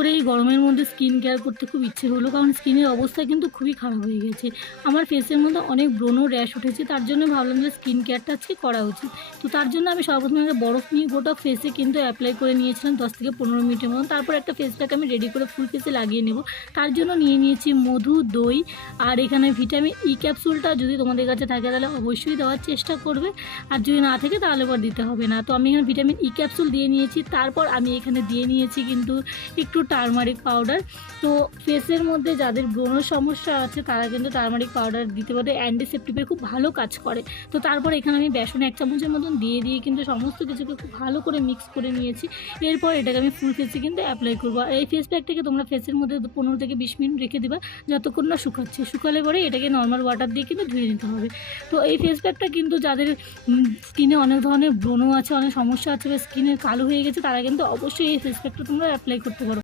করে এই গরমের মধ্যে স্কিন কেয়ার করতে খুব ইচ্ছে হলো, কারণ স্কিনের অবস্থা কিন্তু খুবই খারাপ হয়ে গেছে। আমার ফেসের মধ্যে অনেক ব্রণ র্যাশ উঠেছে, তার জন্য ভাবলাম যে স্কিন কেয়ারটা আজকে করা উচিত। তো তার জন্য আমি সর্বপ্রথমে একটা বরফ নিয়ে গোটা ফেসে কিন্তু অ্যাপ্লাই করে নিয়েছিলাম 10 থেকে 15 মিনিটের মতন। তারপর একটা ফেস প্যাক আমি রেডি করে ফুল ফেসে লাগিয়ে নেব। তার জন্য নিয়ে নিয়েছি মধু, দই আর এখানে ভিটামিন ই ক্যাপসুলটা যদি তোমাদের কাছে থাকে তাহলে অবশ্যই দেওয়ার চেষ্টা করবে, আর যদি না থাকে তাহলে পর দিতে হবে না। তো আমি এখানে ভিটামিন ই ক্যাপসুল দিয়ে নিয়েছি। তারপর আমি এখানে দিয়ে নিয়েছি কিন্তু একটু টারমারিক পাউডার। তো ফেসের মধ্যে যাদের ব্রণ সমস্যা আছে তারা কিন্তু টারমারিক পাউডার দিতে পারে, অ্যান্টিসেপ্টিকের খুব ভালো কাজ করে। তো তারপর এখানে আমি বেসন 1 চামচের মতন দিয়ে কিন্তু সমস্ত কিছুকে খুব ভালো করে মিক্স করে নিয়েছি। এরপর এটাকে আমি ফুল ফেসে কিন্তু অ্যাপ্লাই করবো। আর এই ফেস প্যাকটাকে তোমরা ফেসের মধ্যে 15 থেকে 20 মিনিট রেখে দেবা, যতক্ষণ না শুকাচ্ছে। শুকালে পরে এটাকে নর্মাল ওয়াটার দিয়ে কিন্তু ধুয়ে নিতে হবে। তো এই ফেস প্যাকটা কিন্তু যাদের স্কিনে অনেক ধরনের ব্রণ আছে, অনেক সমস্যা আছে বা স্কিনের কালো হয়ে গেছে, তারা কিন্তু অবশ্যই এই ফেস প্যাকটা তোমরা অ্যাপ্লাই করতে পারো।